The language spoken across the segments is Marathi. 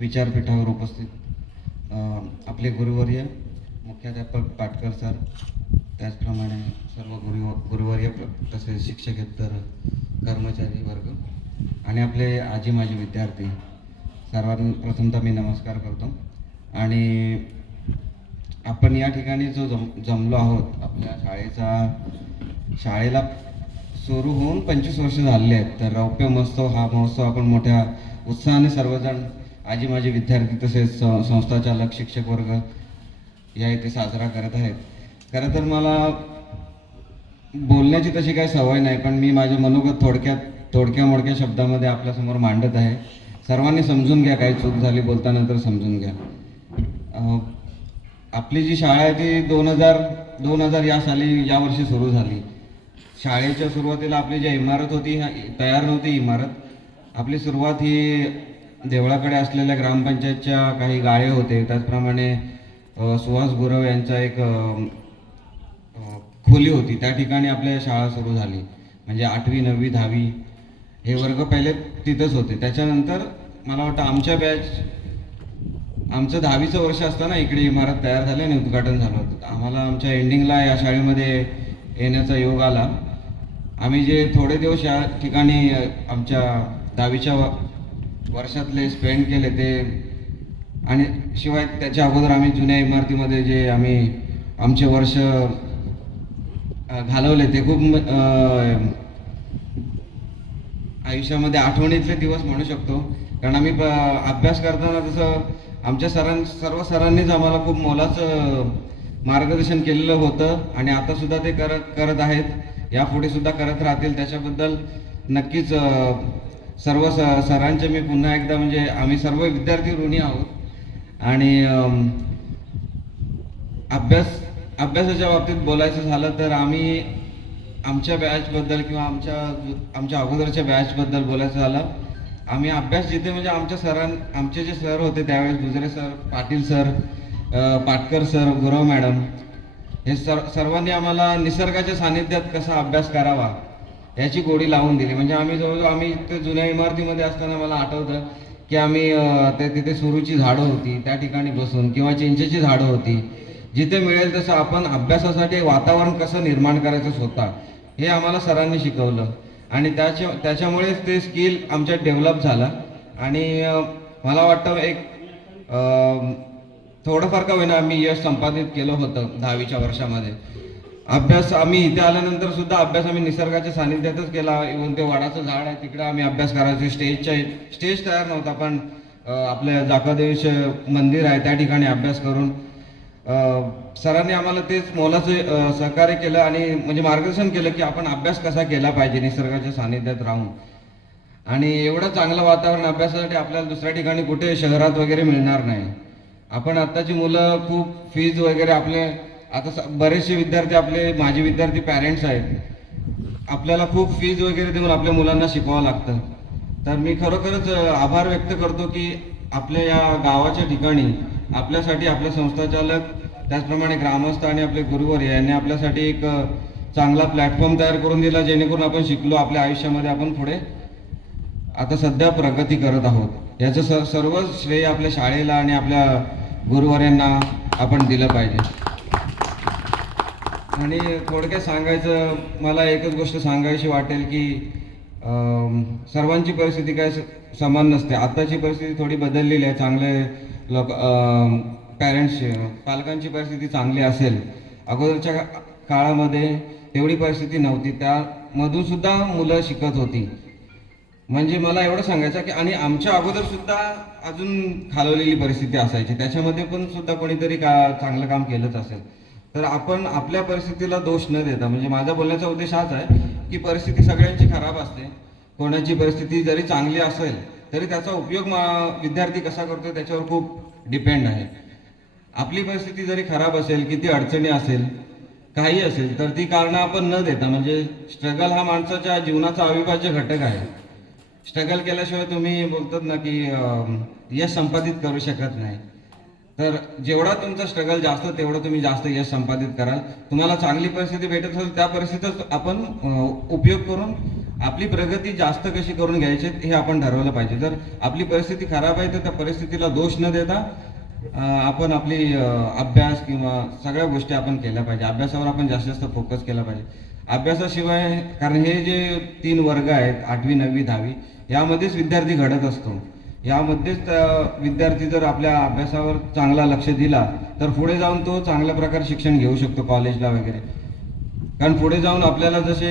विचारपीठावर उपस्थित आपले गुरुवर्य मुख्याध्यापक पाटकर सर त्याचप्रमाणे सर्व गुरु गुरुवर्य प्र- तसेच शिक्षकेतर कर्मचारी वर्ग आणि आपले आजी माजी विद्यार्थी सर्वांना प्रथमतः मी नमस्कार करतो. आणि आपण या ठिकाणी जो जम जमलो आहोत आपल्या शाळेचा शाळेला सुरू होऊन पंचवीस वर्ष झालेले आहेत. तर रौप्य महोत्सव हा महोत्सव आपण मोठ्या उत्साहाने सर्वजण आजी माझे विद्यार्थी तसेच स- संस्थाचालक शिक्षक वर्ग या इथे साजरा करत आहेत. खरं तर मला बोलण्याची तशी काही सवय नाही पण मी माझे मनोगत थोडक्यात थोडक्या मोडक्या शब्दामध्ये आपल्यासमोर मांडत आहे. सर्वांनी समजून घ्या काही चूक झाली बोलताना तर समजून घ्या. आपली जी शाळा आहे ती दोन हजार दोन हजार या साली या वर्षी सुरू झाली. शाळेच्या सुरुवातीला आपली जी इमारत होती ह्या तयार नव्हती इमारत. आपली सुरुवात ही देवळाकडे असलेल्या ग्रामपंचायतच्या काही गाळे होते. त्याचप्रमाणे सुहास गुरव यांचा एक खोली होती. त्या ठिकाणी आपल्या शाळा सुरू झाली. म्हणजे आठवी नववी दहावी हे वर्ग पहिले तिथंच होते. त्याच्यानंतर मला वाटतं आमच्या बॅच आमचं दहावीचं वर्ष असताना इकडे इमारत तयार झाली आणि उद्घाटन झालं होतं. आम्हाला आमच्या एंडिंगला या शाळेमध्ये येण्याचा योग आला. आम्ही जे थोडे दिवस या ठिकाणी आमच्या दहावीच्या वर्षातले स्पेंड केले ते. आणि शिवाय त्याच्या अगोदर आम्ही जुन्या इमारतीमध्ये जे आम्ही आमचे वर्ष घालवले ते खूप आयुष्यामध्ये आठवणीतले दिवस म्हणू शकतो. कारण आम्ही अभ्यास करताना तसं आमच्या सरां सर्व सरांनीच आम्हाला खूप मोलाचं मार्गदर्शन केलेलं होतं. आणि आता सुद्धा ते करत करत आहेत. यापुढे सुद्धा करत राहतील. त्याच्याबद्दल नक्कीच सर्व स सरांचे मी पुन्हा एकदा म्हणजे आम्ही सर्व विद्यार्थी ऋणी आहोत. आणि अभ्यास अभ्यासाच्या बाबतीत बोलायचं झालं तर आम्ही आमच्या बॅचबद्दल किंवा आमच्या आमच्या अगोदरच्या बॅचबद्दल बोलायचं झालं. आम्ही अभ्यास जिथे म्हणजे आमच्या सरां आमचे जे सर होते त्यावेळेस Gujare sir Patil sir Patkar sir Gurav madam हे सर सर्वांनी आम्हाला निसर्गाच्या सानिध्यात कसा अभ्यास करावा ह्याची गोडी लावून दिली. म्हणजे आम्ही जवळजवळ आम्ही ते जुन्या इमारतीमध्ये असताना मला आठवतं की आम्ही ते तिथे सुरूची झाडं होती त्या ठिकाणी बसून किंवा चिंचेची झाडं होती. जिथे मिळेल तसं आपण अभ्यासासाठी वातावरण कसं निर्माण करायचं स्वतः हे आम्हाला सरांनी शिकवलं. आणि त्याच्या त्याच्यामुळेच ते स्किल आमच्यात डेव्हलप झालं. आणि मला वाटतं एक थोडंफार का होईना आम्ही यश संपादित केलं होतं दहावीच्या वर्षामध्ये. अभ्यास आम्ही इथे आल्यानंतर सुद्धा अभ्यास आम्ही निसर्गाच्या सानिध्यातच केला. इव्हन ते वाडाचं झाड आहे तिकडे आम्ही अभ्यास करायचो. स्टेजच्या स्टेज तयार नव्हता पण आपल्या जाकादेवीचं मंदिर आहे त्या ठिकाणी अभ्यास करून सरांनी आम्हाला तेच मोलाचं सहकार्य केलं आणि म्हणजे मार्गदर्शन केलं की आपण अभ्यास कसा केला पाहिजे निसर्गाच्या सानिध्यात राहून. आणि एवढं चांगलं वातावरण अभ्यासासाठी आपल्याला दुसऱ्या ठिकाणी कुठे शहरात वगैरे मिळणार नाही. आपण आत्ताची मुलं खूप फीज वगैरे आपले आता स- बरेचसे विद्यार्थी आपले माझे विद्यार्थी पॅरेंट्स आहेत. आपल्याला खूप फीज वगैरे देऊन आपल्या मुलांना शिकवावं लागतं. तर मी खरोखरच आभार व्यक्त करतो की आपल्या या गावाच्या ठिकाणी आपल्यासाठी आपले संस्थाचालक त्याचप्रमाणे ग्रामस्थ आणि आपले गुरुवर यांनी आपल्यासाठी एक चांगला प्लॅटफॉर्म तयार करून दिला जेणेकरून आपण शिकलो आपल्या आयुष्यामध्ये आपण पुढे आता सध्या प्रगती करत आहोत. याचं स सर्व श्रेय आपल्या शाळेला आणि आपल्या गुरुवर्यांना आपण दिलं पाहिजे. आणि थोडक्यात सांगायचं मला एकच गोष्ट सांगायची वाटेल की सर्वांची परिस्थिती काय समान नसते. आत्ताची परिस्थिती थोडी बदललेली आहे चांगले लोक पॅरेंट्सची पालकांची परिस्थिती चांगली असेल. अगोदरच्या का- काळामध्ये तेवढी परिस्थिती नव्हती. त्यामधून सुद्धा मुलं शिकत होती. म्हणजे मला एवढं सांगायचं की आणि आमच्या अगोदर सुद्धा अजून खालवलेली परिस्थिती असायची. त्याच्यामध्ये पण सुद्धा कोणीतरी का चांगलं काम केलंच असेल. तर आपण आपल्या परिस्थितीला दोष न देता म्हणजे माझा बोलण्याचा उद्देश हाच आहे की परिस्थिती सगळ्यांची खराब असते. कोणाची परिस्थिती जरी चांगली असेल तरी त्याचा उपयोग मा- विद्यार्थी कसा करतो त्याच्यावर खूप डिपेंड आहे. आपली परिस्थिती जरी खराब असेल किती अडचणी असेल काही असेल तर ती कारणं आपण न देता म्हणजे स्ट्रगल हा माणसाच्या जीवनाचा अविभाज्य घटक आहे. स्ट्रगल केल्याशिवाय तुम्ही बोलतात ना की यश संपादित करू शकत नाही. तर जेवढा तुमचा स्ट्रगल जास्त तेवढं तुम्ही जास्त यश संपादित कराल. तुम्हाला चांगली परिस्थिती भेटत असेल त्या परिस्थितीत आपण उपयोग करून आपली प्रगती जास्त कशी करून घ्यायची हे आपण ठरवलं पाहिजे. जर आपली परिस्थिती खराब आहे तर त्या परिस्थितीला दोष न देता आपण आपली अभ्यास किंवा सगळ्या गोष्टी आपण केल्या पाहिजे. अभ्यासावर आपण जास्तीत जास्त फोकस केला पाहिजे. अभ्यासाशिवाय कारण हे जे तीन वर्ग आहेत आठवी नववी दहावी यामध्येच विद्यार्थी घडत असतो. यामध्येच विद्यार्थी जर आपल्या अभ्यासावर चांगला लक्ष दिला तर पुढे जाऊन तो चांगल्या प्रकारे शिक्षण घेऊ शकतो कॉलेजला वगैरे. कारण पुढे जाऊन आपल्याला जसे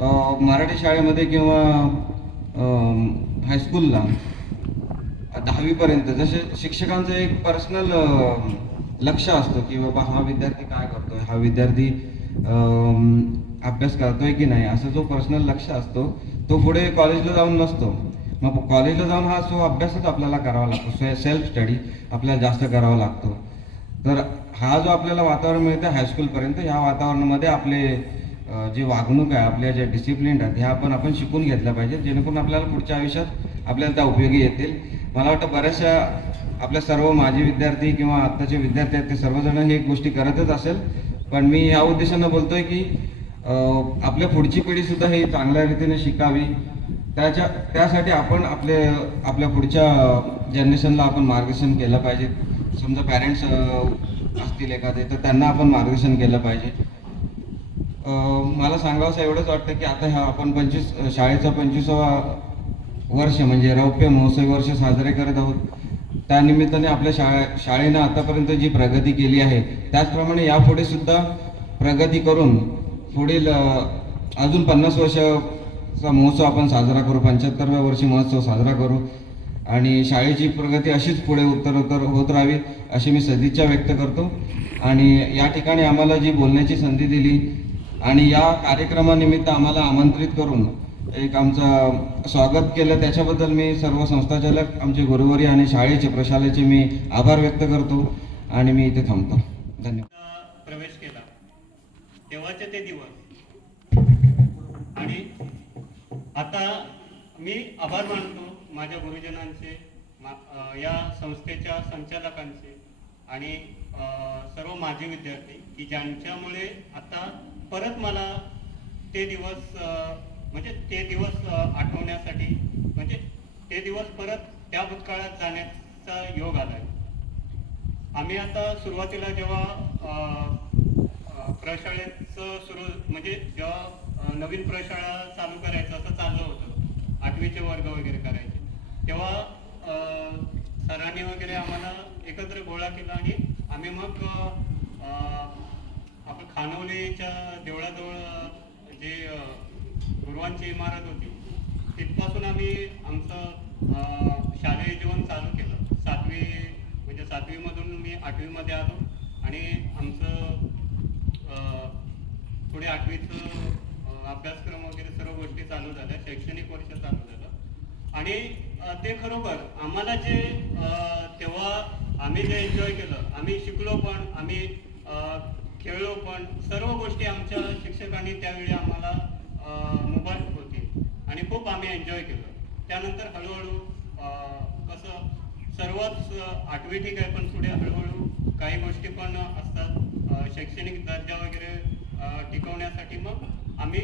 मराठी शाळेमध्ये किंवा हायस्कूलला दहावीपर्यंत जसे शिक्षकांचं एक पर्सनल लक्ष असतं की बाबा हा विद्यार्थी काय करतोय हा विद्यार्थी अभ्यास करतोय की नाही असं जो पर्सनल लक्ष असतो तो पुढे कॉलेजला जाऊन नसतो. मग कॉलेजला जाऊन हा सो अभ्यासच आपल्याला करावा लागतो. सेल्फ स्टडी आपल्याला जास्त करावा लागतो. तर हा जो आपल्याला वातावरण मिळतं हायस्कूलपर्यंत ह्या वातावरणामध्ये आपले जे वागणूक आहे आपल्या जे डिसिप्लिन आहेत ह्या पण आपण शिकून घेतल्या पाहिजेत. जेणेकरून आपल्याला पुढच्या आयुष्यात आपल्याला त्या उपयोगी येतील. मला वाटतं बऱ्याचशा आपल्या सर्व माजी विद्यार्थी किंवा आत्ताचे विद्यार्थी आहेत ते सर्वजण हे गोष्टी करतच असेल. पण मी या उद्देशानं बोलतोय की आपल्या पुढची पिढी सुद्धा ही चांगल्या रीतीने शिकावी. त्याच्या त्यासाठी आपण आपले आपल्या पुढच्या जनरेशनला आपण मार्गदर्शन केलं पाहिजे. समजा पॅरेंट्स असतील एखादे तर त्यांना आपण मार्गदर्शन केलं पाहिजे. मला सांगावं एवढंच वाटतं की आता ह्या आपण पंचवीस शाळेचा पंचवीसावा वर्ष म्हणजे रौप्य महोत्सवी वर्ष साजरे करत आहोत. त्यानिमित्ताने आपल्या शाळे शाळेनं आतापर्यंत जी प्रगती केली आहे त्याचप्रमाणे यापुढे सुद्धा प्रगती करून पुढील अजून पन्नास वर्ष चा महोत्सव आपण साजरा करू पंच्याहत्तरव्या वर्षी महोत्सव साजरा करू. आणि शाळेची प्रगती अशीच पुढे उत्तरोत्तर होत राहावी अशी मी सदिच्छा व्यक्त करतो. आणि या ठिकाणी आम्हाला जी बोलण्याची संधी दिली आणि या कार्यक्रमानिमित्त आम्हाला आमंत्रित करून एक आमचं स्वागत केलं. त्याच्याबद्दल मी सर्व संस्थाचालक आमचे गुरुवारी आणि शाळेचे प्रशालेचे मी आभार व्यक्त करतो आणि मी इथे थांबतो. धन्यवाद. प्रवेश केला. तेव्हाचे ते दिवस. आणि आता मी आभार मानतो माझ्या गुरुजनांचे मा- या संस्थेच्या संचालकांचे आणि सर्व माजी विद्यार्थी की ज्यांच्यामुळे आता परत मला ते दिवस म्हणजे ते दिवस आठवण्यासाठी म्हणजे ते दिवस परत त्या भूतकाळात जाण्याचा योग आलाय. आम्ही आता सुरुवातीला जेव्हा प्रशाळेचं सुरू म्हणजे जेव्हा नवीन प्रशाळा चालू करायचं असं चाललं होतं. आठवीचे वर्ग वगैरे करायचे. तेव्हा सरांनी वगैरे आम्हाला एकत्र गोळा केला आणि आम्ही मग आपण खानवलीच्या देवळाजवळ जे गुरुवांची इमारत होती तिथपासून आम्ही आमचं शालेय जीवन चालू केलं. सातवी म्हणजे सातवीमधून मी आठवीमध्ये आलो आणि आमचं पुढे आठवीचं अभ्यासक्रम वगैरे सर्व गोष्टी चालू झाल्या शैक्षणिक वर्ष चालू झालं. आणि ते खरोखर आम्हाला जे तेव्हा आम्ही जे एन्जॉय केलं आम्ही शिकलो पण आम्ही खेळलो पण सर्व गोष्टी आमच्या शिक्षकांनी त्यावेळी आम्हाला मोबाईल होती. आणि खूप आम्ही एन्जॉय केलं. त्यानंतर हळूहळू कसं सर्वच आठवी ठीक आहे पण पुढे हळूहळू काही गोष्टी पण असतात. शैक्षणिक दर्जा वगैरे टिकवण्यासाठी मग आम्ही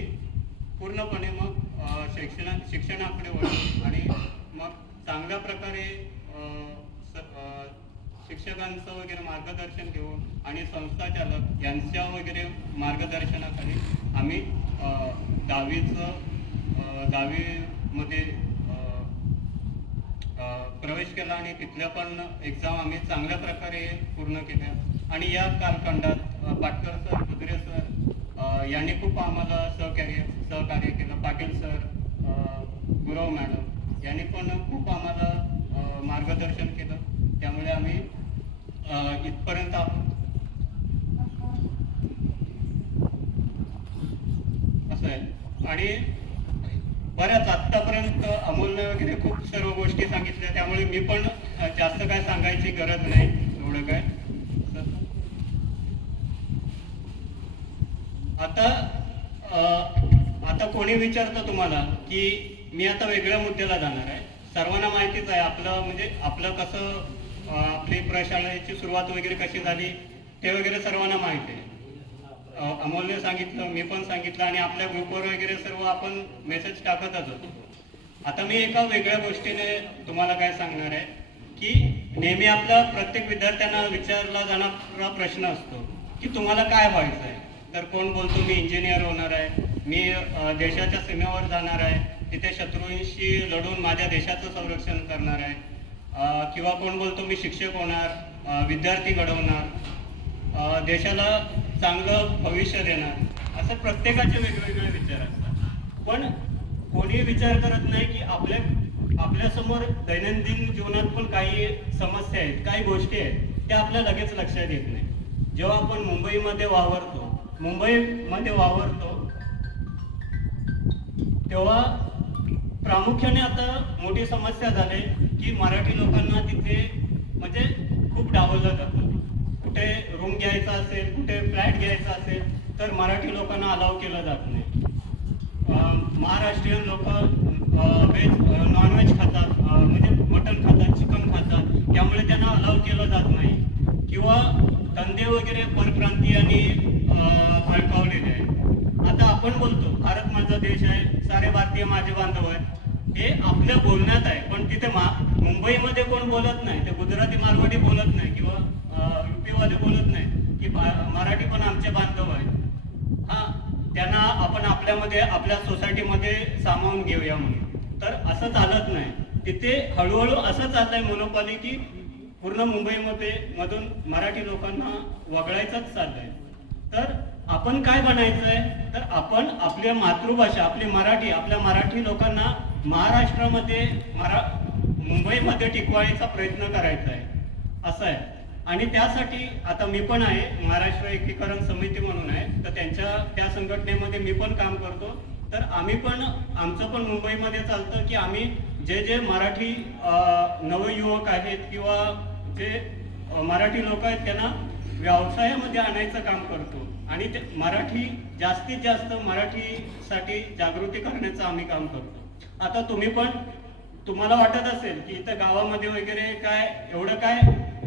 पूर्णपणे मग शिक्षणा शिक्षणाकडे वळलो आणि मग चांगल्या प्रकारे शिक्षकांचं वगैरे मार्गदर्शन घेऊन आणि संस्थाचालक यांच्या वगैरे मार्गदर्शनाखाली आम्ही दहावीचं दहावीमध्ये प्रवेश केला आणि तिथल्या पण एक्झाम आम्ही चांगल्या प्रकारे पूर्ण केल्या. आणि या कालखंडात पाटकर सर कुत्रे सर यांनी खूप आम्हाला सहकार्य सहकार्य केलं. पाटील सर गुरव मॅडम यांनी पण खूप आम्हाला मार्गदर्शन केलं. त्यामुळे आम्ही इथपर्यंत आहोत. असं आहे. आणि बऱ्याच आत्तापर्यंत अमोलने वगैरे खूप सर्व गोष्टी सांगितल्या. त्यामुळे मी पण जास्त काय सांगायची गरज नाही. एवढं काय. आता आता कोणी विचारतं तुम्हाला की मी आता वेगळ्या मुद्द्याला जाणार आहे? सर्वांना माहितीच आहे आपलं म्हणजे आपलं कसं आपली प्रशालेची सुरुवात वगैरे कशी झाली ते वगैरे सर्वांना माहिती आहे. अमोलने सांगितलं मी पण सांगितलं आणि आपल्या ग्रुपवर वगैरे सर्व आपण मेसेज टाकतच होतो. आता मी एका वेगळ्या गोष्टीने तुम्हाला काय सांगणार आहे की नेहमी आपला प्रत्येक विद्यार्थ्यांना विचारला जाणारा प्रश्न असतो की तुम्हाला काय व्हायचं आहे तर कोण बोलतो मी इंजिनियर होणार आहे? मी देशाच्या सीमेवर जाणार आहे. तिथे शत्रूंशी लढून माझ्या देशाचं संरक्षण करणार आहे. किंवा कोण बोलतो मी शिक्षक होणार विद्यार्थी घडवणार देशाला चांगलं भविष्य देणार असं प्रत्येकाचे वेगवेगळे विचार असतात. पण कोणी विचार करत नाही की आपल्या आपल्यासमोर दैनंदिन जीवनात पण काही समस्या आहेत काही गोष्टी आहेत त्या आपल्या लगेच लक्षात येत नाही. जेव्हा आपण मुंबईमध्ये वावरतो मुंबईमध्ये वावरतो तेव्हा प्रामुख्याने आता मोठी समस्या झाली की मराठी लोकांना तिथे म्हणजे खूप डावललं जातं. कुठे रूम घ्यायचा असेल कुठे फ्लॅट घ्यायचा असेल तर मराठी लोकांना अलाव केलं जात नाही. महाराष्ट्रीयन लोक व्हेज नॉनव्हेज खातात म्हणजे मटन खातात चिकन खातात त्यामुळे त्यांना अलाव केलं जात नाही. किंवा धंदे वगैरे परप्रांती आणि बळकावलेले आहे आता आपण बोलतो भारत माझा देश आहे सारे भारतीय माझे बांधव आहेत. हे आपल्या बोलण्यात आहे पण तिथे मा मुंबईमध्ये कोण बोलत नाही ते गुजराती मारवाडी बोलत नाही किंवा युपीवाले बोलत नाही की मराठी पण आमचे बांधव आहेत. हा त्यांना आपण आपल्यामध्ये आपल्या सोसायटीमध्ये सामावून घेऊया म्हणून. तर असं चालत नाही. तिथे हळूहळू असं चाललंय मोनोपॉली की पूर्ण मुंबईमध्ये मधून मराठी लोकांना वगळायचंच चाललंय. तर आपण काय बनायचंय? तर आपण आपल्या मातृभाषा आपली मराठी आपल्या मराठी लोकांना महाराष्ट्रामध्ये मरा मुंबईमध्ये टिकवायचा प्रयत्न करायचा आहे असं आहे आणि त्यासाठी आता मी पण आहे महाराष्ट्र एकीकरण समिती म्हणून आहे. तर त्यांच्या त्या संघटनेमध्ये मी पण काम करतो. तर आम्ही पण आमचं पण मुंबईमध्ये चालतं की आम्ही जे जे मराठी नवयुवक आहेत किंवा जे मराठी लोक आहेत त्यांना व्यवसायामध्ये आणायचं काम करतो. आणि ते मराठी जास्तीत जास्त मराठीसाठी जागृती करण्याचं आम्ही काम करतो. आता तुम्ही पण तुम्हाला वाटत असेल की इथं गावामध्ये वगैरे काय एवढं काय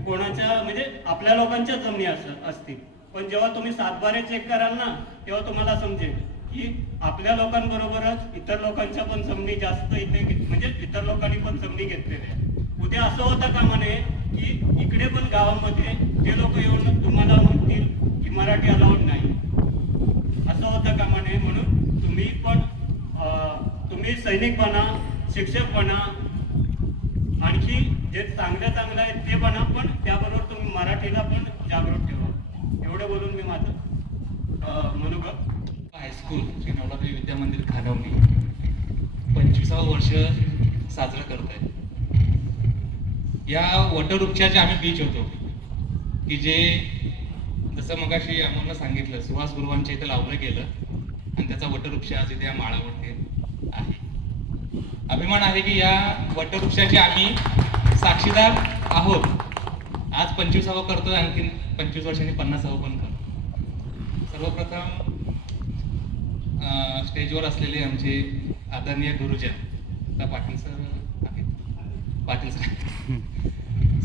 कोणाच्या म्हणजे आपल्या लोकांच्या जमिनी अस असतील. पण जेव्हा तुम्ही सातबारे चेक कराल ना तेव्हा तुम्हाला समजेल की आपल्या लोकांबरोबरच इतर लोकांच्या पण जमिनी जास्त इथे म्हणजे इतर लोकांनी पण जमिनी घेतलेल्या उद्या असं होतं का म्हणे की इकडे पण गावामध्ये ते लोक येऊन तुम्हाला म्हणतील की मराठी अलाउड नाही. असं होतं कामा नये म्हणून तुम्ही पण तुम्ही सैनिक बना शिक्षक बना आणखी जे चांगलं चांगलं आहे ते बना पण त्याबरोबर तुम्ही मराठीला पण जागृत ठेवा. एवढं बोलून मी माझं अं, मनोगत हायस्कूल श्री नवरात्री विद्या मंदिर खानवणी पंचवीसावं वर्ष साजरं करत आहे या वटवृक्षाचे आम्ही बीच होतो. की जे जसं मगाशी आम्हाला सांगितलं सुहास गुरुवांच्या इथे लावलं गेलं आणि त्याचा वटवृक्ष आज इथे या माळावरती आहे. अभिमान आहे की या वटवृक्षाचे आम्ही साक्षीदार आहोत. आज पंचवीसावं करतो आणखीन पंचवीस वर्षांनी पन्नासावं पण करतो सर्वप्रथम स्टेजवर असलेले आमचे आदरणीय गुरुजन पाटील सर पाटील सर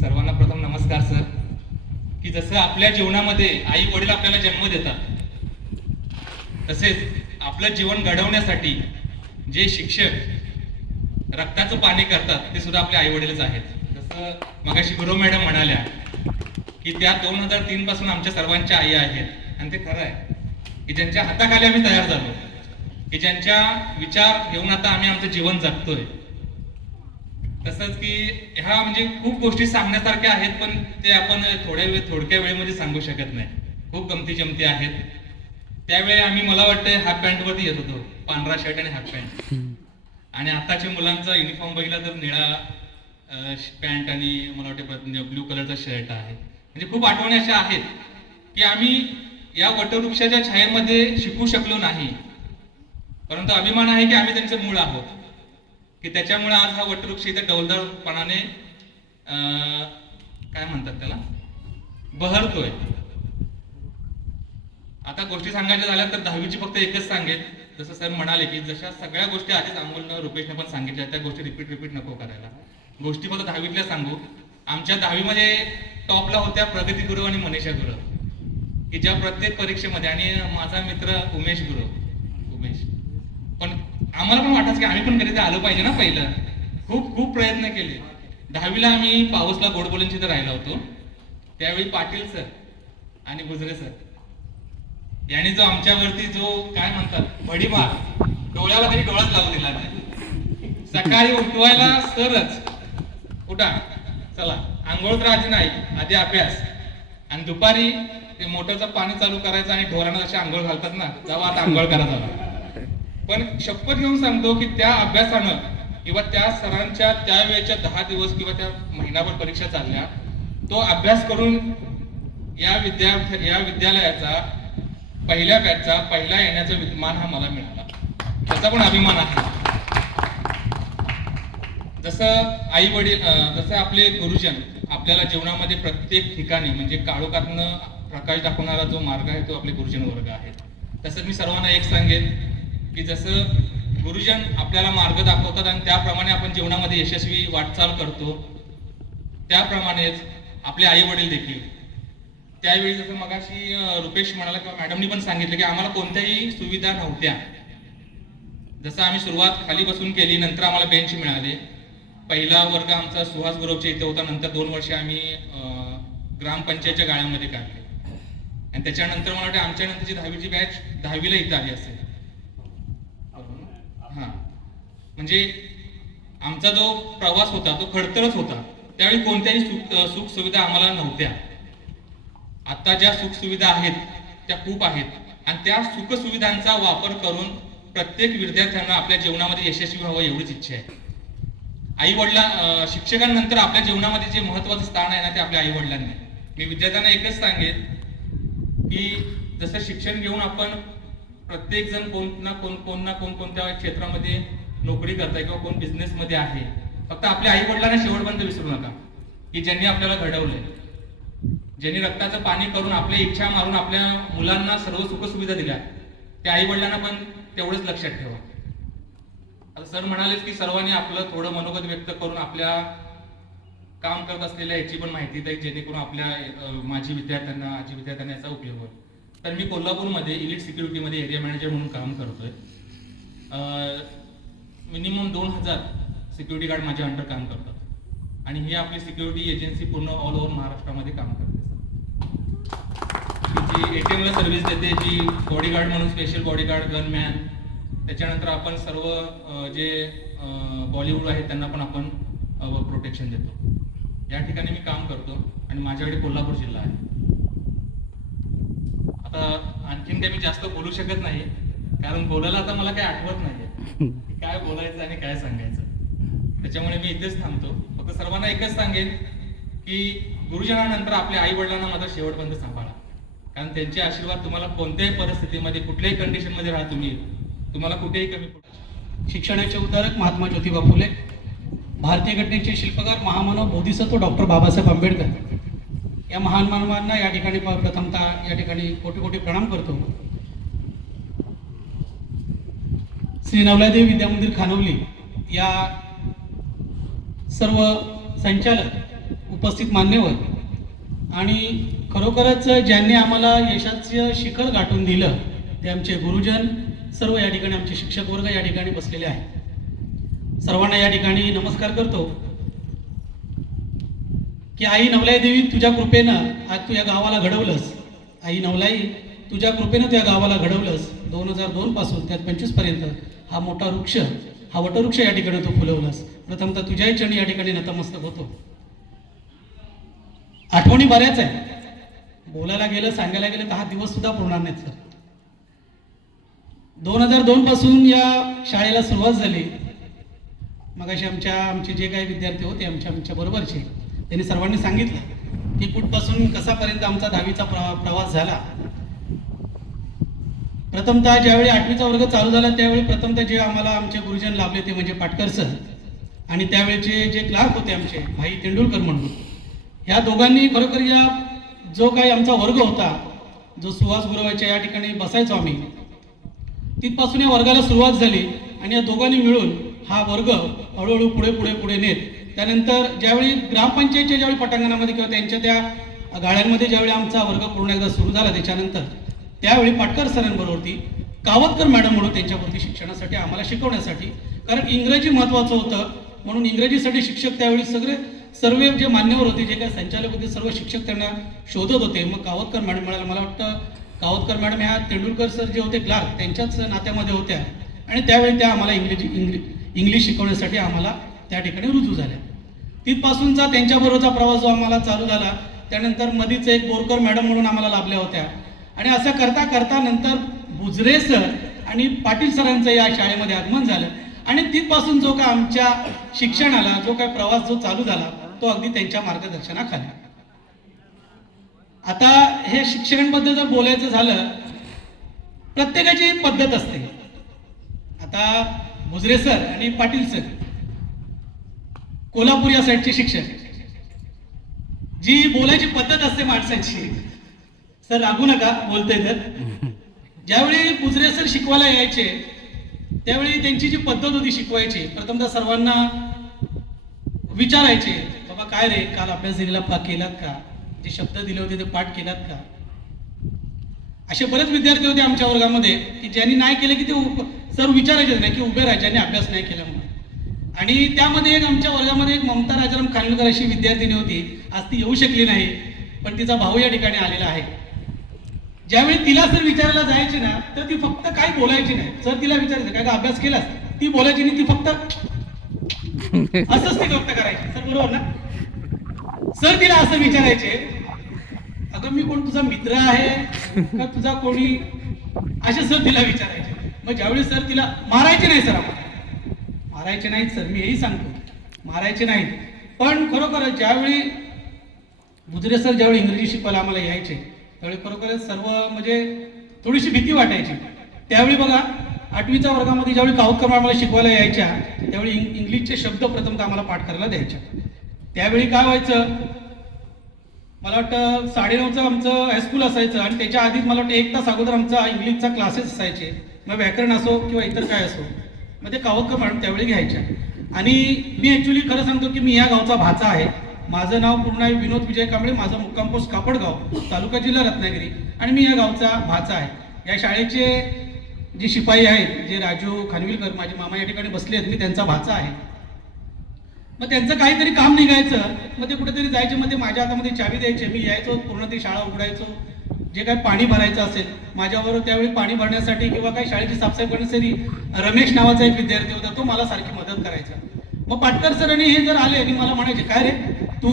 सर्वांना प्रथम नमस्कार सर. की जसं आपल्या जीवनामध्ये आई वडील आपल्याला जन्म देतात तसेच आपलं जीवन घडवण्यासाठी जे शिक्षक रक्ताचं पाणी करतात ते सुद्धा आपले आई वडीलच आहेत. जसं मगाशी गुरु मॅडम म्हणाल्या की त्या दोन हजार तीन पासून आमच्या सर्वांच्या आई आहेत. आणि ते खरं आहे. की ज्यांच्या हाताखाली आम्ही तयार झालो की ज्यांच्या विचार घेऊन आता आम्ही आमचं जीवन जगतोय. तसंच की ह्या म्हणजे खूप गोष्टी सांगण्यासारख्या आहेत पण ते आपण थोड्या वेळ थोडक्या वेळेमध्ये सांगू शकत नाही. खूप गमती जमती आहेत. त्यावेळी आम्ही मला वाटतं हाफ पॅन्ट वरती येत होतो. पांढरा शर्ट आणि हाफ पॅन्ट आणि आताच्या मुलांचा युनिफॉर्म बघितला तर निळा पॅन्ट आणि मला वाटतं ब्ल्यू कलरचा शर्ट आहे. म्हणजे खूप आठवणी अशा आहेत की आम्ही या वटवृक्षाच्या छायेमध्ये शिकू शकलो नाही. परंतु अभिमान आहे की आम्ही त्यांचे मूळ आहोत. की त्याच्यामुळे आज हा वटवृक्ष इथे डौलदारपणाने काय म्हणतात त्याला? बहरतोय. आता गोष्टी सांगायच्या झाल्या तर दहावीची फक्त एकच सांगेल. जसं सर म्हणाले की जशा सगळ्या गोष्टी आधीच अमोलनं रुपेशनं पण सांगितल्या त्या गोष्टी रिपीट रिपीट नको करायला. गोष्टी फक्त दहावीतल्या सांगू. आमच्या दहावीमध्ये टॉपला होत्या प्रगती गुरु आणि मनीषा गुरु की ज्या प्रत्येक परीक्षेमध्ये आणि माझा मित्र उमेश गुरु आम्हाला पण वाटायचं की आम्ही पण कधी आलो पाहिजे ना पहिलं. खूप खूप प्रयत्न केले. दहावीला आम्ही पाऊसला गोड बोलून तिथं राहिला होतो. त्यावेळी पाटील सर आणि गुजरे सर. यांनी जो आमच्यावरती जो काय म्हणतात भडीमार डोळ्याला तरी डोळाच लावून दिला नाही. सकाळी उठवायला सरच. उठा. चला. आंघोळ तर आधी नाही. आधी अभ्यास. आणि दुपारी ते मोटरचं पाणी चालू करायचं आणि ढोरांना जसे आंघोळ घालतात ना तेव्हा आता आंघोळ करा झाला पण शपथ घेऊन सांगतो की त्या अभ्यासानं किंवा त्या सरांच्या त्यावेळेच्या दहा दिवस किंवा त्या महिनाभर परीक्षा चालल्या तो अभ्यास करून या विद्यार्थी या विद्यालयाचा पहिल्या बॅचचा पहिला येण्याचा मान हा मला मिळाला. त्याचा पण अभिमान आहे. जसं आई वडील जसं आपले गुरुजन आपल्याला जीवनामध्ये प्रत्येक ठिकाणी म्हणजे काळोखातनं प्रकाश दाखवणारा जो मार्ग आहे तो आपले गुरुजन वर्ग आहे तसंच मी सर्वांना एक सांगेन की जसं गुरुजन आपल्याला मार्ग दाखवतात आणि त्याप्रमाणे आपण जीवनामध्ये यशस्वी वाटचाल करतो त्याप्रमाणेच आपले आई वडील देखील. त्यावेळी जसं मगाशी रुपेश म्हणाला किंवा मॅडमनी पण सांगितलं की आम्हाला कोणत्याही सुविधा नव्हत्या. जसं आम्ही सुरुवात खाली बसून केली नंतर आम्हाला बेंच मिळाले. पहिला वर्ग आमचा सुहास गुरवच्या इथे होता नंतर दोन वर्षे आम्ही ग्रामपंचायतच्या गाळ्यामध्ये काढले. आणि त्याच्यानंतर मला वाटतं आमच्या नंतरची दहावीची बॅच दहावीला इथं आली असेल हा म्हणजे आमचा जो प्रवास होता तो खडतरच होता. त्यावेळी कोणत्याही सुख सुविधा आम्हाला नव्हत्या. आता ज्या सुख सुविधा आहेत त्या खूप आहेत. आणि त्या सुख सुविधांचा वापर करून प्रत्येक विद्यार्थ्यांना आपल्या जीवनामध्ये यशस्वी व्हावं एवढीच इच्छा आहे. आई वडिला शिक्षकांनंतर आपल्या जीवनामध्ये जे महत्वाचं स्थान आहे ना ते आपल्या आई वडिलांनी मी विद्यार्थ्यांना एकच सांगेन की जसं शिक्षण घेऊन आपण प्रत्येक जण कोण ना कोण कोण ना कोण कोणत्या क्षेत्रामध्ये नोकरी करताय किंवा कोण बिझनेसमध्ये आहे फक्त आपल्या आई वडिलांना शेवटपर्यंत विसरू नका की ज्यांनी आपल्याला घडवलंय. ज्यांनी रक्ताचं पाणी करून आपल्या इच्छा मारून आपल्या मुलांना सर्व सुखसुविधा दिल्या त्या आई वडिलांना पण तेवढंच लक्षात ठेवा. आता सर म्हणालेच की सर्वांनी आपलं थोडं मनोगत व्यक्त करून आपल्या काम करत असलेल्या याची पण माहिती द्यायची जेणेकरून आपल्या माझी माजी विद्यार्थ्यांना आजी विद्यार्थ्यांना याचा उपयोग होईल. तर मी कोल्हापूरमध्ये इलिट सिक्युरिटीमध्ये एरिया मॅनेजर म्हणून काम करतोय. मिनिमम दोन हजार सिक्युरिटी गार्ड माझ्या अंडर काम करतात. आणि ही आपली सिक्युरिटी एजन्सी पूर्ण ऑल ओव्हर महाराष्ट्रामध्ये काम करते जी एटीएमला ला सर्व्हिस देते जी बॉडीगार्ड म्हणून स्पेशल बॉडीगार्ड गनमॅन त्याच्यानंतर आपण सर्व जे बॉलिवूड आहे त्यांना पण आपण प्रोटेक्शन देतो. या ठिकाणी मी काम करतो आणि माझ्याकडे कोल्हापूर जिल्हा आहे. आता आणखीन काही मी जास्त बोलू शकत नाही कारण बोलायला आता मला काही आठवत नाही काय बोलायचं आणि काय सांगायचं? त्याच्यामुळे मी इथेच थांबतो. फक्त सर्वांना एकच सांगेन की गुरुजनानंतर आपल्या आई वडिलांना माझा शेवटपर्यंत सांभाळा. कारण त्यांचे आशीर्वाद तुम्हाला कोणत्याही परिस्थितीमध्ये कुठल्याही कंडिशनमध्ये राहा तुम्ही तुम्हाला कुठेही कमी शिक्षणाचे उद्धारक महात्मा ज्योतिबा फुले भारतीय घटनेचे शिल्पकार महामानव बोधिसत्व डॉक्टर बाबासाहेब आंबेडकर. या महान मानवांना या ठिकाणी प्रथमतः या ठिकाणी कोटी कोटी प्रणाम करतो. श्री नवलादेवी विद्यामंदिर खानवली या सर्व संचालक उपस्थित मान्यवर आणि खरोखरच ज्यांनी आम्हाला यशाचं शिखर गाठून दिलं ते आमचे गुरुजन सर्व या ठिकाणी आमचे शिक्षक वर्ग या ठिकाणी बसलेले आहेत. सर्वांना या ठिकाणी नमस्कार करतो. की आई नवलाई देवी तुझ्या कृपेनं आज तू या गावाला घडवलंस. आई नवलाई तुझ्या कृपेनं तू या गावाला घडवलंस. दोन हजार दोन पासून त्यात पंचवीसपर्यंत हा मोठा वृक्ष हा वटवृक्ष या ठिकाणी तू फुलवलास. प्रथमतः तुझ्याही चरणी या ठिकाणी नतमस्तक होतो. आठवणी बऱ्याच आहे बोलायला गेलं सांगायला गेलं तर हा दिवस सुद्धा पुरणार नाहीत सर. दोन हजार दोन पासून या शाळेला सुरुवात झाली. मग असे आमच्या आमचे जे काही विद्यार्थी होते आमच्या आमच्या बरोबरचे त्यांनी सर्वांनी सांगितलं की कुठपासून कसापर्यंत आमचा दहावीचा प्रवा प्रवास झाला. प्रथमतः ज्यावेळी आठवीचा वर्ग चालू झाला त्यावेळी प्रथमतः जे आम्हाला आमचे गुरुजन लाभले ते म्हणजे पाटकर सर. आणि त्यावेळेचे जे क्लार्क होते आमचे भाई तेंडुलकर म्हणून. ह्या दोघांनी खरोखर या जो काही आमचा वर्ग होता जो सुहास गुरुवाच्या या ठिकाणी बसायचो आम्ही तिथपासून या वर्गाला सुरुवात झाली आणि या दोघांनी मिळून हा वर्ग हळूहळू पुढे पुढे पुढे नेत. त्यानंतर ज्यावेळी ग्रामपंचायतच्या ज्यावेळी पटांगणामध्ये किंवा त्यांच्या त्या गाळ्यांमध्ये ज्यावेळी आमचा वर्ग पूर्ण एकदा सुरू झाला त्याच्यानंतर त्यावेळी पाटकर सरांबरोबरती कावतकर मॅडम म्हणून त्यांच्यावरती शिक्षणासाठी आम्हाला शिकवण्यासाठी कारण इंग्रजी महत्त्वाचं होतं. म्हणून इंग्रजीसाठी शिक्षक त्यावेळी सगळे सर्व जे मान्यवर होते जे काही संचालक होते सर्व शिक्षक त्यांना शोधत होते. मग कावतकर मॅडम म्हणाला मला वाटतं कावतकर मॅडम ह्या तेंडुलकर सर जे होते क्लार्क त्यांच्याच नात्यामध्ये होत्या. आणि त्यावेळी त्या आम्हाला इंग्रजी इंग्लि इंग्लिश शिकवण्यासाठी आम्हाला त्या ठिकाणी रुजू झाल्या. तिथपासूनचा त्यांच्याबरोबरचा प्रवास जो आम्हाला चालू झाला त्यानंतर मधीच एक बोरकर मॅडम म्हणून आम्हाला लाभल्या होत्या. आणि असं करता करता नंतर बुजरे सर आणि पाटील सरांचं या शाळेमध्ये आगमन झालं. आणि तिथपासून जो काय आमच्या शिक्षणाला जो काय प्रवास जो चालू झाला तो अगदी त्यांच्या मार्गदर्शनाखाली. आता हे शिक्षणाबद्दल जर बोलायचं झालं प्रत्येकाची पद्धत असते. आता मुजरे सर आणि पाटील सर कोल्हापूर या साईडचे शिक्षक. जी बोलायची पद्धत असते माणसांची सर रागू नका बोलतोय तर ज्यावेळी कुजरे सर शिकवायला यायचे त्यावेळी त्यांची जी पद्धत होती शिकवायची प्रथमतः सर्वांना विचारायचे बाबा काय रे काल अभ्यास दिलेला पा केलात का? जे शब्द दिले होते ते पाठ केलात का? असे बरेच विद्यार्थी होते आमच्या वर्गामध्ये की ज्यांनी नाही केलं की ते उप- सर विचारायचे नाही की उभे राहायचे अभ्यास नाही केला म्हणून. आणि त्यामध्ये एक आमच्या वर्गामध्ये एक ममता राजाराम खानविलकर अशी विद्यार्थिनी होती. आज ती येऊ शकली नाही पण तिचा भाऊ या ठिकाणी आलेला आहे. ज्यावेळी तिला सर विचारायला जायची ना तर ती फक्त काही बोलायची नाही. सर तिला विचारायचं काय का अभ्यास केलास? ती बोलायची नाही ती फक्त असंच ती फक्त करायची. सर बरोबर ना? सर तिला असं विचारायचे अगं मी कोण तुझा मित्र आहे? का तुझा कोणी? असे सर तिला विचारायचे. मग ज्यावेळी सर तिला मारायचे नाही सर आपण मारायचे नाहीत सर मी हेही सांगतो. मारायचे नाही पण खरोखर ज्यावेळी मुजरे सर ज्यावेळी इंग्रजी शिकवायला आम्हाला यायचे त्यावेळी खरोखरच सर्व म्हणजे थोडीशी भीती वाटायची. त्यावेळी बघा आठवीच्या वर्गामध्ये ज्यावेळी कावतकर आम्हाला शिकवायला यायच्या त्यावेळी इंग्लिशचे शब्द प्रथमतः आम्हाला पाठ करायला द्यायच्या. त्यावेळी काय व्हायचं? मला वाटतं साडेनऊचं आमचं हायस्कूल असायचं आणि त्याच्या आधीच मला वाटतं एक तास अगोदर आमचा इंग्लिशचा क्लासेस असायचे. मग व्याकरण असो किंवा इतर काय असो मग ते कावतकर मॅडम त्यावेळी घ्यायच्या. आणि मी ॲक्च्युली खरं सांगतो की मी या गावचा भाचा आहे. माझं नाव पूर्ण आहे विनोद विजय कांबळे. माझं मुक्काम पोस्ट कापडगाव तालुका जिल्हा रत्नागिरी. आणि मी या गावचा भाचा आहे. या शाळेचे जे शिपाई आहेत जे राजू खानविलकर माझे मामा या ठिकाणी बसले आहेत मी त्यांचा भाचा आहे. मग त्यांचं काहीतरी काम निघायचं. मग ते कुठेतरी जायचे मग ते माझ्या हातामध्ये चावी द्यायचे. मी यायचो पूर्ण ती शाळा उघडायचो. जे काही पाणी भरायचं असेल माझ्याबरोबर त्यावेळी पाणी भरण्यासाठी किंवा काही शाळेची साफसफाई करण्यासाठी रमेश नावाचा एक विद्यार्थी होता तो मला सारखी मदत करायचा. मग पाटकर सरांनी हे जर आले आणि मला म्हणायचे काय रे? तू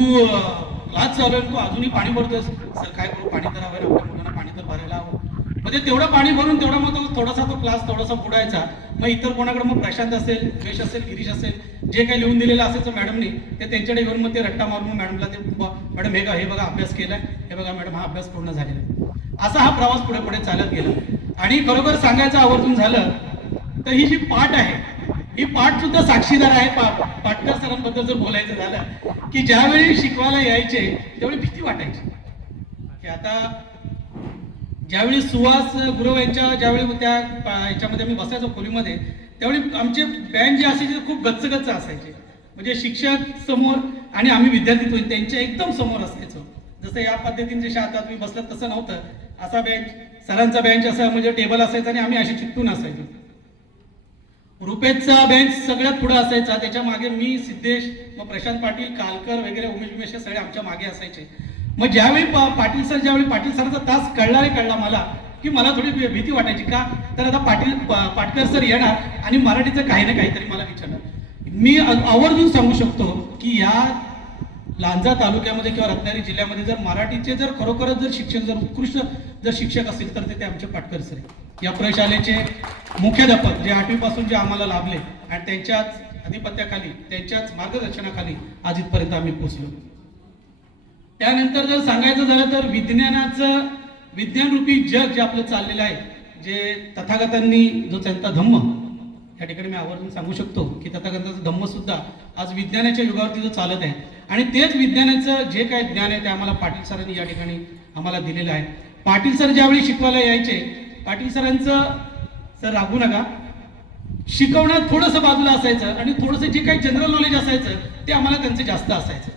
लाच चालू आहे तू अजूनही पाणी भरतोस सर काय करू? पाणी तर हवं आपल्या मुलांना पाणी तर भरायला हवं. म्हणजे तेवढं पाणी भरून तेवढा मग तो थोडासा तो क्लास थोडासा बुडायचा मग इतर कोणाकडे मग प्रशांत असेल सुरेश असेल गिरीश असेल जे काही लिहून दिलेलं असायचं मॅडमनी ते त्यांच्याकडे घेऊन मग ते रट्टा मारून मग मॅडमला ते मॅडम हे का हे बघा अभ्यास केलाय. हे बघा मॅडम हा अभ्यास पूर्ण झालेला आहे." असा हा प्रवास पुढे पुढे चालत गेला. आणि खरोखर सांगायचं आवर्जून झालं तर ही जी पाठ आहे ही पाठ सुद्धा साक्षीदार आहे. पा पाटकर सरांबद्दल जर बोलायचं झालं की ज्यावेळी शिकवायला यायचे त्यावेळी भीती वाटायची. की आता ज्यावेळी सुहास गुरव यांच्या ज्यावेळी त्या याच्यामध्ये आम्ही बसायचो खोलीमध्ये त्यावेळी आमचे बँड जे असायचे खूप गच्च गच्च असायचे. म्हणजे शिक्षक समोर आणि आम्ही विद्यार्थी त्यांच्या एकदम समोर असायचो. जसं या पद्धतीने जशा आता तुम्ही बसलात तसं नव्हतं. असा बेंच सरांचा बेंच असा म्हणजे टेबल असायचा आणि आम्ही अशी चिकटून असायचो. रुपेशचा बेंच सगळ्यात पुढे असायचा. त्याच्यामागे मी सिद्धेश मग प्रशांत पाटील कालकर वगैरे उमेश उमेश सगळे आमच्या मागे असायचे. मग ज्यावेळी पा- पाटील सर ज्यावेळी पाटील सरांचा तास कळला रे कळला मला की मला थोडी भीती वाटायची का? तर आता पाटील पाटकर सर येणार आणि मराठीचं काही ना काहीतरी मला विचारणार. मी आवर्जून सांगू शकतो की या लांजा तालुक्यामध्ये किंवा रत्नागिरी जिल्ह्यामध्ये जर मराठीचे जर खरोखरच जर शिक्षण जर उत्कृष्ट जर शिक्षक असतील तर ते ते आमचे पाटकर सर या प्रशालेचे मुख्याध्यापक जे आठवीपासून जे आम्हाला लाभले आणि त्यांच्याच अधिपत्याखाली त्यांच्याच मार्गदर्शनाखाली आज इथपर्यंत आम्ही पोहोचलो. त्यानंतर जर सांगायचं झालं तर विज्ञानाचं विज्ञानरूपी जग जे आपलं चाललेलं आहे जे तथागतांनी जो त्यांचा धम्म या ठिकाणी मी आवर्जून सांगू शकतो की तथागतांचं धम्म सुद्धा आज विज्ञानाच्या युगावरती जो चालत आहे. आणि तेच विज्ञानाचं जे काही ज्ञान आहे ते आम्हाला पाटील सरांनी या ठिकाणी आम्हाला दिलेलं आहे. पाटील सर ज्यावेळी शिकवायला यायचे पाटील सरांचं सर रागू नका. शिकवणं थोडंसं बाजूला असायचं आणि थोडंसं जे काही जनरल नॉलेज असायचं ते आम्हाला त्यांचं जास्त असायचं.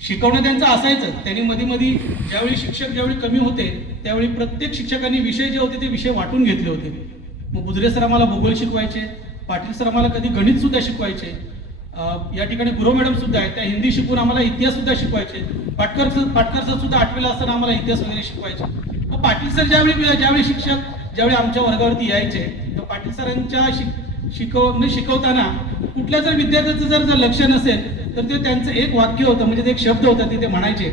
शिकवणं त्यांचं असायचं. त्यांनी मध्ये मध्ये ज्यावेळी शिक्षक ज्यावेळी कमी होते त्यावेळी प्रत्येक शिक्षकांनी विषय जे होते ते विषय वाटून घेतले होते. मग बुजरे सर आम्हाला भूगोल शिकवायचे पाटील सर आम्हाला कधी गणित सुद्धा शिकवायचे या ठिकाणी गुरु मॅडम सुद्धा आहेत त्या हिंदी शिकून आम्हाला इतिहास सुद्धा शिकवायचे पाटकर सर पाटकर सर सुद्धा आठवीला असताना आम्हाला इतिहास वगैरे शिकवायचे. मग पाटील सर ज्यावेळी ज्यावेळी शिक्षक ज्यावेळी आमच्या वर्गावरती यायचे तर पाटील सरांच्या शिक शिकव शिकवताना कुठल्या जर विद्यार्थ्याचं जर जर लक्ष नसेल तर ते त्यांचं एक वाक्य होतं म्हणजे ते एक शब्द होता ते ते म्हणायचे.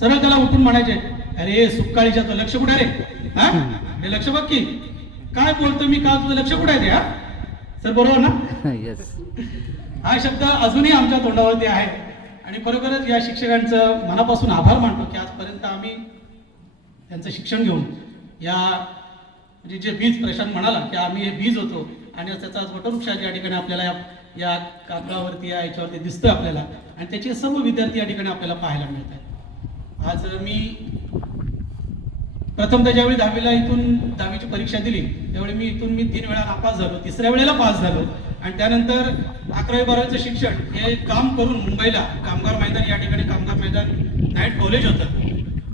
सरळ त्याला उठून म्हणायचे अरे सुकाळीच्या तो लक्ष कुठे रे? हा? हे लक्ष बघ की काय बोलतो मी का तुझं लक्ष कुठे आहे सर बरोबर ना? येस हा शब्द अजूनही आमच्या तोंडावरती आहे. आणि खरोखरच या शिक्षकांचं मनापासून आभार मानतो की आजपर्यंत आम्ही त्यांचं शिक्षण घेऊन या म्हणजे जे बीज प्रशांत म्हणाला की आम्ही हे बीज होतो आणि त्याचा आज वटवृक्ष आहे या ठिकाणी आपल्याला या या कागदावरती या याच्यावरती दिसतोय आपल्याला. आणि त्याचे सर्व विद्यार्थी या ठिकाणी आपल्याला पाहायला मिळत आहेत आज मी प्रथमतः ज्यावेळी दहावीला इथून दहावीची परीक्षा दिली त्यावेळी मी इथून मी तीन वेळा नापास झालो तिसऱ्या वेळेला पास झालो. आणि त्यानंतर अकरावी बारावीचं शिक्षण हे काम करून मुंबईला कामगार मैदान या ठिकाणी कामगार मैदान नाईट कॉलेज होतं.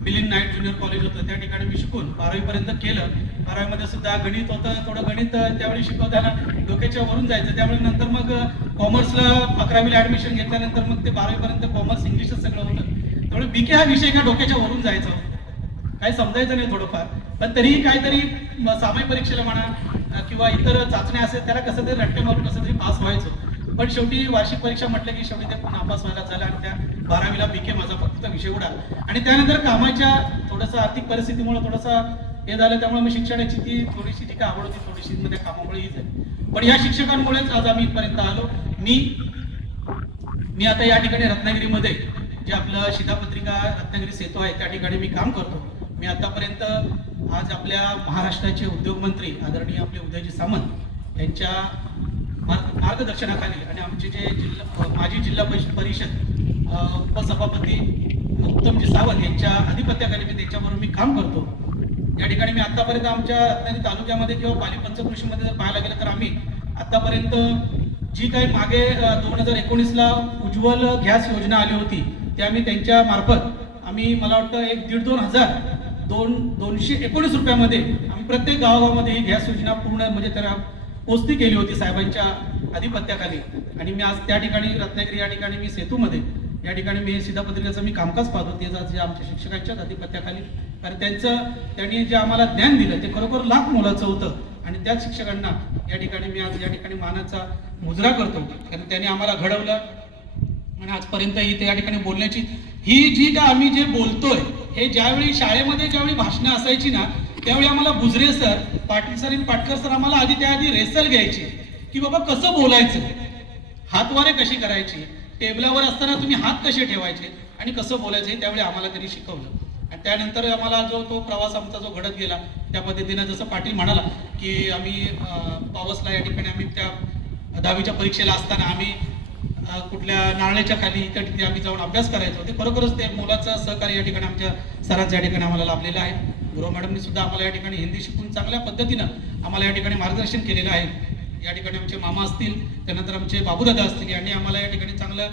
मिलिंद नाईट ज्युनियर कॉलेज होतं. त्या ठिकाणी मी शिकून बारावीपर्यंत केलं. बारावीमध्ये सुद्धा गणित होतं थोडं गणित त्यावेळी शिकवताना डोक्याच्या वरून जायचं. त्यामुळे नंतर मग कॉमर्सला अकरावीला ऍडमिशन घेतल्यानंतर मग ते बारावीपर्यंत कॉमर्स इंग्लिशच सगळं होतं. त्यामुळे बीके हा विषय का डोक्याच्या वरून जायचा होता. काही समजायचं नाही थोडंफार. पण तरीही काहीतरी सामायिक परीक्षेला म्हणा किंवा इतर चाचण्या असेल त्याला कसं तरी रट्टे मारून कसं तरी पास व्हायचं. पण शेवटी वार्षिक परीक्षा म्हटलं की शेवटी ते नापास व्हायला झालं आणि त्या बारावीला बीके माझा फक्त विषय उडाला. आणि त्यानंतर कामाच्या थोडंसं आर्थिक परिस्थितीमुळे थोडंसं हे झालं त्यामुळे मग शिक्षणाची ती थोडीशी जी काय आवड होती थोडीशी मध्ये कामामुळे ही झाली. पण या शिक्षकांमुळेच आज आम्ही इथपर्यंत आलो. मी मी आता या ठिकाणी रत्नागिरीमध्ये जे आपलं शिधापत्रिका रत्नागिरी सेतू आहे त्या ठिकाणी मी काम करतो. मी आतापर्यंत आज आपल्या महाराष्ट्राचे उद्योगमंत्री आदरणीय आपले उदयजी सामंत यांच्या मार्ग- मार्गदर्शनाखाली आणि आमचे जे जिल्हा माजी जिल्हा परिषद परिषद उपसभापती उत्तमजी सावंत यांच्या अधिपत्याखाली मी त्यांच्याबरोबर मी काम करतो. या ठिकाणी मी आतापर्यंत आमच्या रत्नागिरी तालुक्यामध्ये किंवा पाली पंचकृषीमध्ये जर पाहायला गेलं तर आम्ही आतापर्यंत जी काही मागे दोन हजार एकोणीसला उज्ज्वल गॅस योजना आली होती ते आम्ही त्यांच्या मार्फत आम्ही मला वाटतं एक दीड दोन हजार दोन दोनशे एकोणीस रुपयामध्ये आम्ही प्रत्येक गावागावामध्ये ही गॅस योजना पूर्ण म्हणजे त्याला पोचती केली होती साहेबांच्या अधिपत्याखाली आणि मी आज त्या ठिकाणी रत्नागिरी या ठिकाणी मी सेतूमध्ये या ठिकाणी मी हे शिधापत्रिकेचं मी कामकाज पाहतो ते जे आमच्या शिक्षकांच्याच अधिपत्याखाली कारण त्यांचं त्यांनी जे आम्हाला ज्ञान दिलं ते खरोखर लाख मोलाचं होतं. आणि त्याच शिक्षकांना या ठिकाणी मी आज या ठिकाणी मानाचा मुजरा करतो. कारण त्यांनी आम्हाला घडवलं. आणि आजपर्यंत इथे या ठिकाणी बोलण्याची ही जी का आम्ही जे बोलतोय हे ज्यावेळी शाळेमध्ये ज्यावेळी भाषणं असायची ना त्यावेळी आम्हाला बुजरे सर पाटील सर आणि पाटकर सर आम्हाला आधी त्याआधी रेसल घ्यायची की बाबा कसं बोलायचं? हातवारे कशी करायची? टेबलावर असताना तुम्ही हात कसे ठेवायचे? आणि कसं बोलायचं? हे त्यावेळी आम्हाला त्यांनी शिकवलं. आणि त्यानंतर आम्हाला जो तो प्रवास आमचा जो घडत गेला त्या पद्धतीनं जसं पाटील म्हणाला की आम्ही पावसला या ठिकाणी आम्ही त्या दहावीच्या परीक्षेला असताना आम्ही कुठल्या नाळ्याच्या खाली त्या ठिकाणी आम्ही जाऊन अभ्यास करायचो. ते खरोखरच ते मुलाचं सहकार्य या ठिकाणी आमच्या सरांच्या या ठिकाणी आम्हाला लाभलेलं आहे. गुरु मॅडमनी सुद्धा आम्हाला या ठिकाणी हिंदी शिकून चांगल्या पद्धतीनं आम्हाला या ठिकाणी मार्गदर्शन केलेलं आहे. या ठिकाणी आमचे मामा असतील त्यानंतर आमचे बाबूदादा असतील यांनी आम्हाला या ठिकाणी चांगलं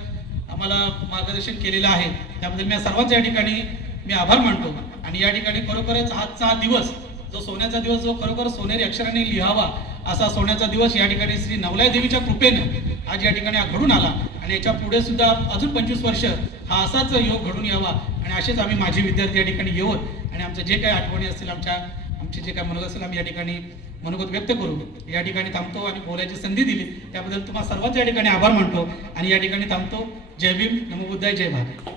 आम्हाला मार्गदर्शन केलेलं आहे. त्याबद्दल मी सर्वांच्या या ठिकाणी मी आभार मानतो. आणि या ठिकाणी खरोखरच आजचा हा दिवस जो सोन्याचा दिवस जो खरोखर सोनेरी अक्षराने लिहावा असा सोन्याचा दिवस या ठिकाणी श्री नवलाय देवीच्या कृपेनं आज या ठिकाणी घडून आला. आणि याच्यापुढे सुद्धा अजून पंचवीस वर्ष हा असाच योग घडून यावा. आणि असेच आम्ही माझे विद्यार्थी या ठिकाणी येऊन आणि आमच्या जे काही आठवणी असतील आमच्या आमचे जे काही मनोगत असेल आम्ही या ठिकाणी मनोगत व्यक्त करू. या ठिकाणी थांबतो आणि बोलायची संधी दिली. त्याबद्दल तुम्हाला सर्वांच्या या ठिकाणी आभार मानतो. आणि या ठिकाणी थांबतो. जय भीम. नमोबुद्धाय जय भारत.